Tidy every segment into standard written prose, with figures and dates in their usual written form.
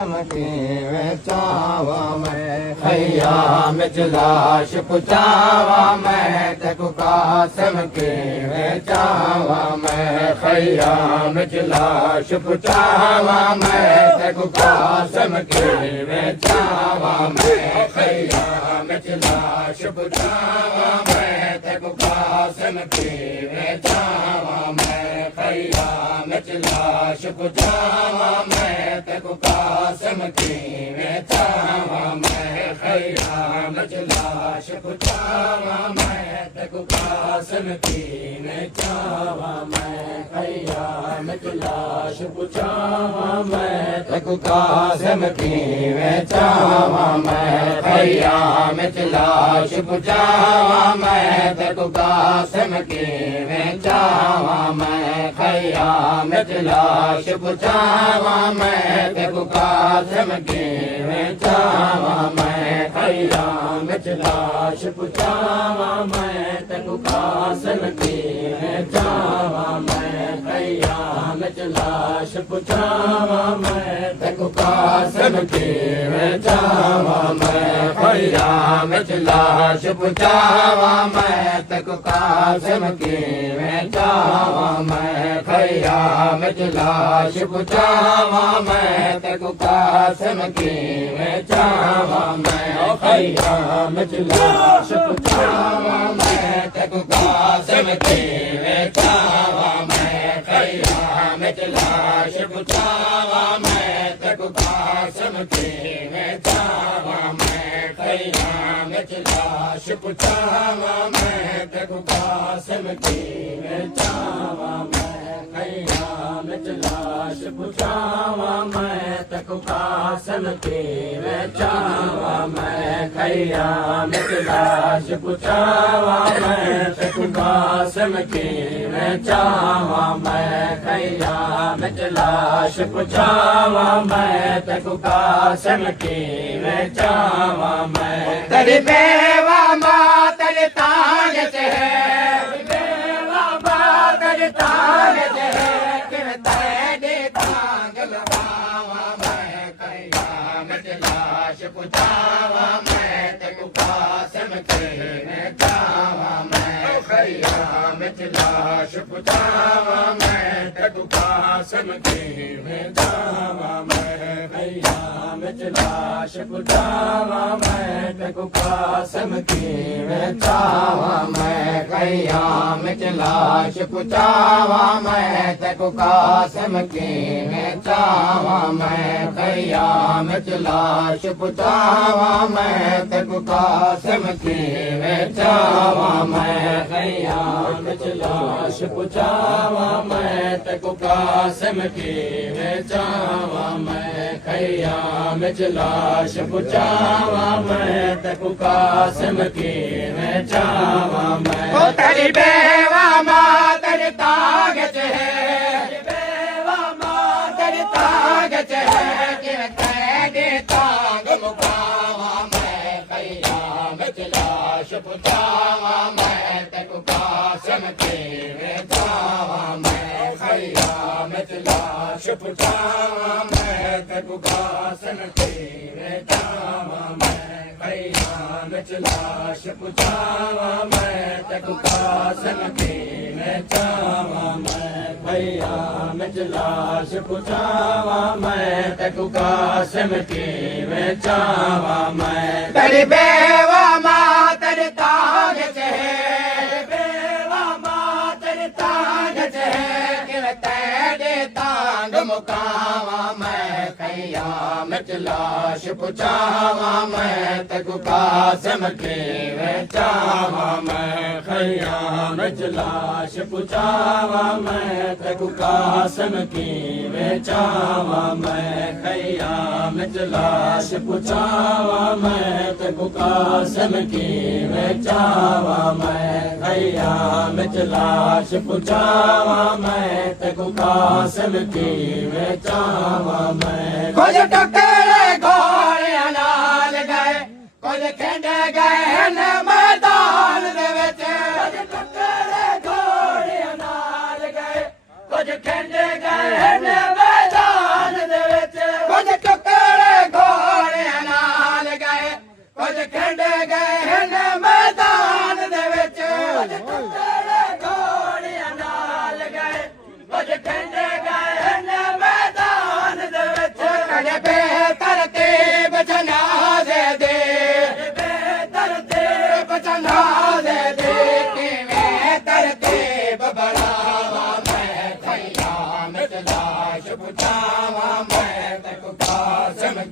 चावा मैं खैयाम लाश पुचावा मैं तक कासम के चावा मैं खैयाम लाश पुचावा मैं तक कासम के चावा मैं खैयाम लाश पुचावा मैं तक कासम के चावा मैं खैयाम लाश पुचावा मैं तक कासम के चावा मैं खैयाम लाश पुचावा मैं तक कासम के चावा मैं खैयाम लाश पुचावा मैं तक कासम के चावा मैं खैयाम लाश पुचावा मैं तक कासम के चावा मैं खैयाम लाश पुचावा मैं तक कासम के चावा मैं खैयाम लाश पुचावा मैं तक कासम के चावा मैं खैयाम लाश पुचावा मैं तक कासम के चावा मैं खैयाम लाश पुचावा मैं तक कासम के चावा मैं खैयाम लाश पुचावा मैं तक कासम के चावा मैं खैयाम लाश पुचावा मैं तक कासम के चावा मैं खैयाम लाश पुचावा मैं तक कासम के चावा मैं खैयाम लाश पुचावा मैं तक कासम के चावा मैं खैयाम लाश पुचावा मैं तक कासम के चावा मैं खैयाम लाश पुचावा मैं तक कासम के चावा मैं खैयाम लाश पुचावा मैं तक कासम के चावा मैं तेरी बेवा माँ तेरे ताज से है बेवा माँ तेरे ताज से है कि तेरे ताज लगावा मैं खैयाम लाश पुचावा मैं तक कासम के चावा मैं खैयाम लाश पुचावा मैं तक कासम के चावा मैं खैयाम लाश पुचावा मैं तक कासम के चावा मैं खैयाम लाश पुचावा मैं तक कासम के चावा मैं खैयाम लाश पुचावा मैं तक कासम के चावा मैं खैयाम लाश पुचावा मैं तक कासम के चावा मैं खैयाम लाश पुचावा मैं तक कासम के चावा मैं तेरी बेवा माँ तेरे तागत है बेवा माँ तेरे तागत है कि तेरे ताग मुकावा मैं खैयाम लाश पुचावा मैं तक कासम के चावा मैं खैयाम लाश पुचावा मैं तक कासम के चावा मैं खैयाम लाश पुचावा मैं तक कासम के चावा मैं खैयाम लाश पुचावा मैं तक कासम के चावा मैं तेरी बेवा माँ तेरे ताज से है बेवा माँ तेरे ताज से है कि तेरे तांग मुकावा मैं खैयाम लाश पुचावा मैं तक कासम के चावा मैं खैयाम लाश पुचावा मैं तक कासम के चावा मैं खैयाम लाश पुचावा मैं तक कासम के चावा मैं खैयाम लाश पुचावा मैं तक कासम के चावा मैं कुछ टकरे घोड़े नाल गए कुछ खेड गए न मैदान दे विच कुछ टकरे घोड़े नाल गए कुछ खेड गए न मैदान दे विच कुछ टकरे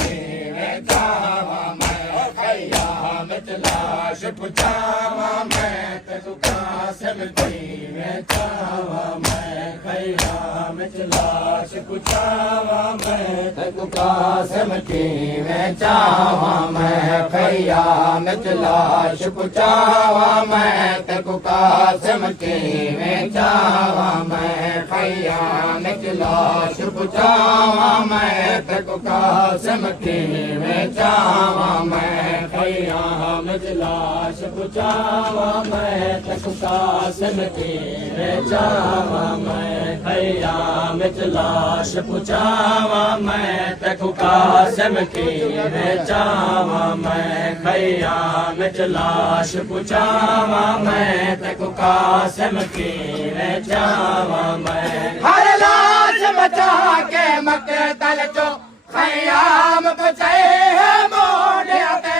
की वेचावा मैं खयाम च लाश पुचावा मैं तेको कासिम की वेचावा मैं खयाम च लाश पुचावा मैं तेको कासिम की वेचावा मैं खयाम च लाश पुचावा मैं तेको कासिम की वेचावा मैं खयाम च लाश पुचावा मैं तेको कासिम की वेचावा मैं खयाम च लाश पुचावा मैं तेको कासिम की वेचावा मैं खयाम च लाश पुचावा मैं तेको कासिम की वेचावा मैं खयाम च लाश पुचावा मैं तेको कासिम की वेचावा मैं हर लाश बचा के मक्के तल चो खयाम पुचाए है मोड़ियाते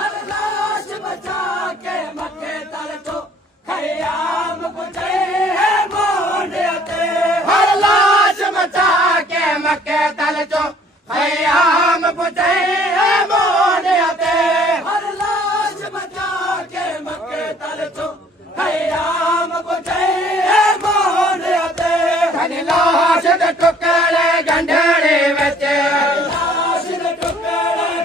हर लाश बचा के मक्के तल चो खयाम पुचाए है मोड़ियाते हर लाश बचा के मक्के तल चो खयाम पुचाए है मोड़ियाते हर लाश बचा के मक्के तल चो खयाम पुचाए है मोड़ियाते खनी लाश दे टुकड़े गंढड़े विच लाश दे टुकड़े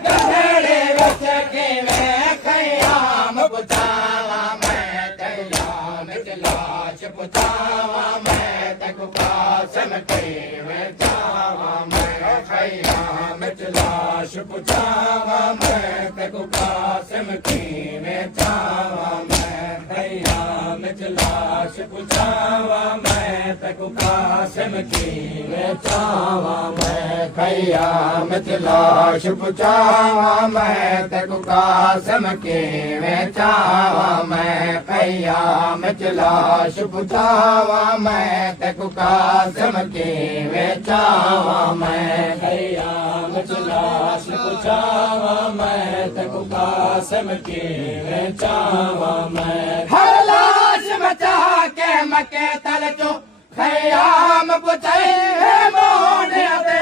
गंढड़े विच किवें खयाम पुचावा मैं खयाम च लाश पुचावा मैं तेको कासिम की वेचावा मैं खयाम च लाश पुचावा मैं तेको कासिम की वेचावा मैं खयाम च लाश पुचावा मैं तेको कासिम की वेचावा मैं खयाम च लाश पुचावा मैं तेको कासिम की वेचावा मैं खयाम च लाश पुचावा मैं तेको कासिम की वेचावा मैं खयाम च लाश पुचावा मैं तेको कासिम की वेचावा मैं हर लाश बचा के मक्के तल चो खयाम पुचाए है मोड़ियाते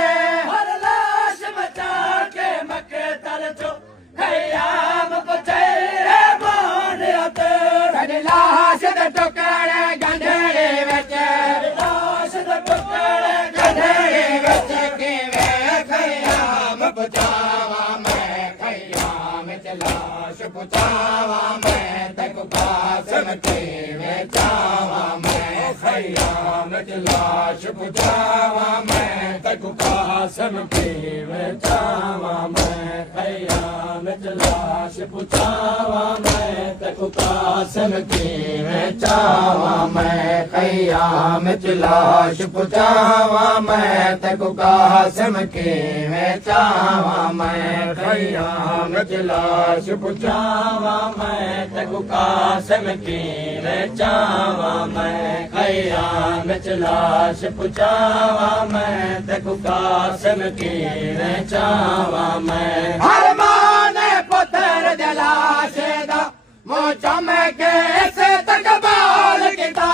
हर लाश बचा के मक्के तल चो खयाम पुचाए है मोड़ियाते कदी लाश दे टुकड़े गंढड़े विच लाश दे टुकड़े गंढड़े विच किवें खयाम पुचावा मैं खयाम च लाश पुचावा मैं तेको कासिम की वेचावा मैं खयाम च लाश पुचावा मैं तेको कासिम की वेचावा मैं खयाम च लाश पुचावा मैं तेको कासिम की वेचावा मैं खयाम च लाश पुचावा मैं तेको कासिम की वेचावा मैं खयाम च लाश पुचावा मैं तेको कासिम की वेचावा मैं खयाम च लाश पुचावा मैं तेको कासिम की वेचावा मैं हर माने पुत्र दे लाश दा मुंह चमके से तकबाल किता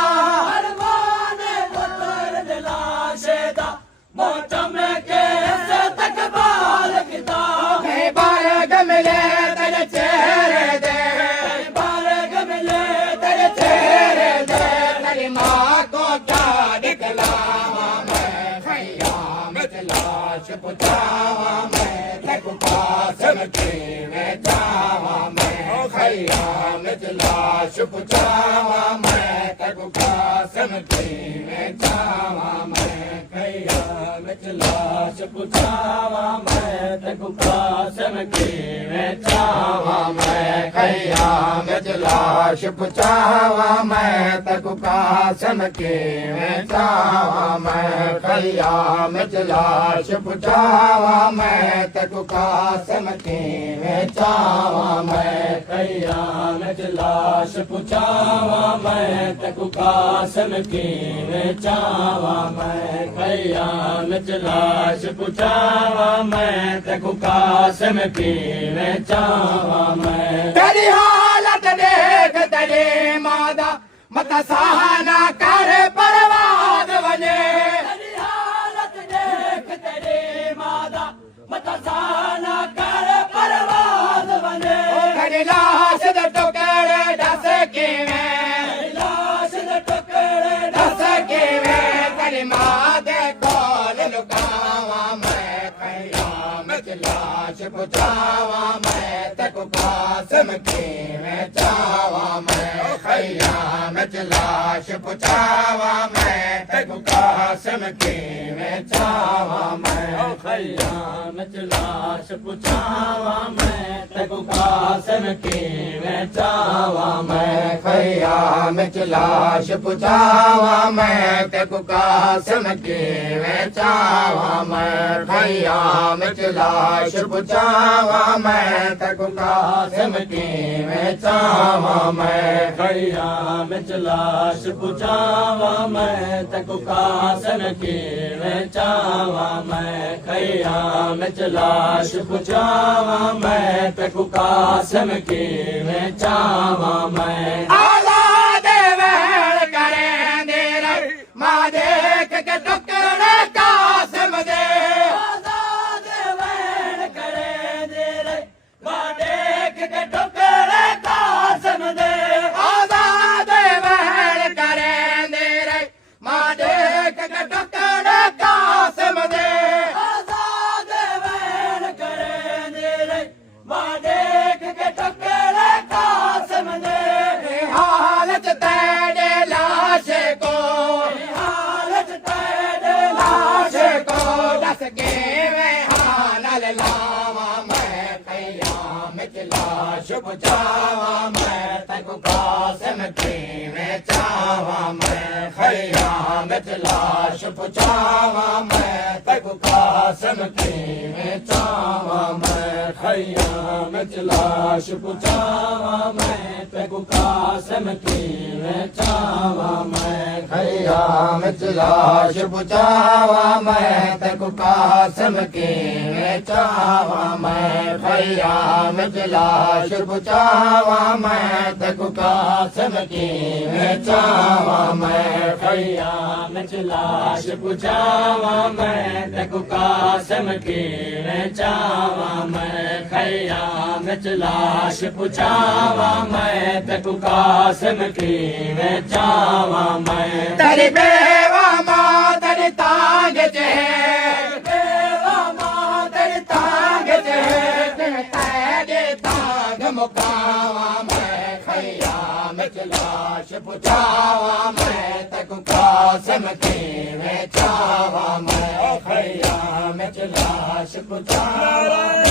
हर माने पुत्र दे लाश दा मुंह चमके से तकबाल किता कई बार मिले तेरे चेहरे दे कई बार मिले तेरे चेहरे दे तेरी माँ को क्या दिखलावा मैं खयाम च लाश पुचावा मैं तेको कासिम की वेचावा मैं खयाम च लाश पुचावा मैं तेको कासिम की वेचावा मैं खयाम च लाश पुचावा मैं तेको कासिम की वेचावा मैं खयाम च लाश पुचावा मैं तेको कासिम की वेचावा मैं खयाम च लाश पुचावा मैं तेको कासिम की वेचावा मैं खयाम च लाश पुचावा मैं तेको कासिम की वेचावा मैं खयाम च लाश पुचावा मैं तेको कासिम की वेचावा मैं तेरी हालत देख तेरी मादा मत सहाना कर परवाद वने तेरी हालत देख तेरी मादा मत सहाना लाश पुछावा मैं तेको कासिम कीवें चावा मैं क़यामत लाश पुछावा मैं तेको कासिम कीवें चावा मैं क़यामत लाश पुछावा मैं तेको कासिम कीवें चावा मैं क़यामत लाश पुछावा मैं तेको कासिम कीवें चावा मैं क़यामत लाश पुछावा मैं तेको कासिम कीवें चावा मैं क़यामत लाश पुछावा मैं तेको कासिम कीवें चावा मैं क़यामत लाश पुछावा मैं तेको कासिम कीवें चावा मैं औलाद वहल करें दे रे मां देख के टुकड़े कासिम दे औलाद वहल करें दे रे मां देख के टुकड़े कासिम दे औलाद वहल करें दे रे मां देख के टुकड़े कासिम दे औलाद वहल करें दे रे मां देख के टुकड़े कासिम दे हालत तेरे लाश को हालत तेरे लाश को दस के मैं हाल लावा मैं क़यामत लाश पुछावा मैं तेको कासिम कीवें चावा मैं क़यामत लाश पुछावा मैं तेको कासिम कीवें चावा मैं क़यामत लाश पुछावा मैं तेको कासिम कीवें चावा मैं क़यामत लाश पुछावा मैं तेको कासिम कीवें चावा मैं क़यामत लाश पुछावा मैं तेको कासिम कीवें चावा मैं क़यामत लाश पुछावा मैं तेको कासिम कीवें चावा मैं क़यामत लाश पुछावा मैं तेको कासिम कीवें चावा मैं तेरी बेवा मां तेरी तांग च है बेवा मां तेरी तांग च है तेरे तांग मुकावा मैं क़यामत लाश पुछावा मैं तेको कासिम कीवें चावा मैं क़यामत लाश पुछावा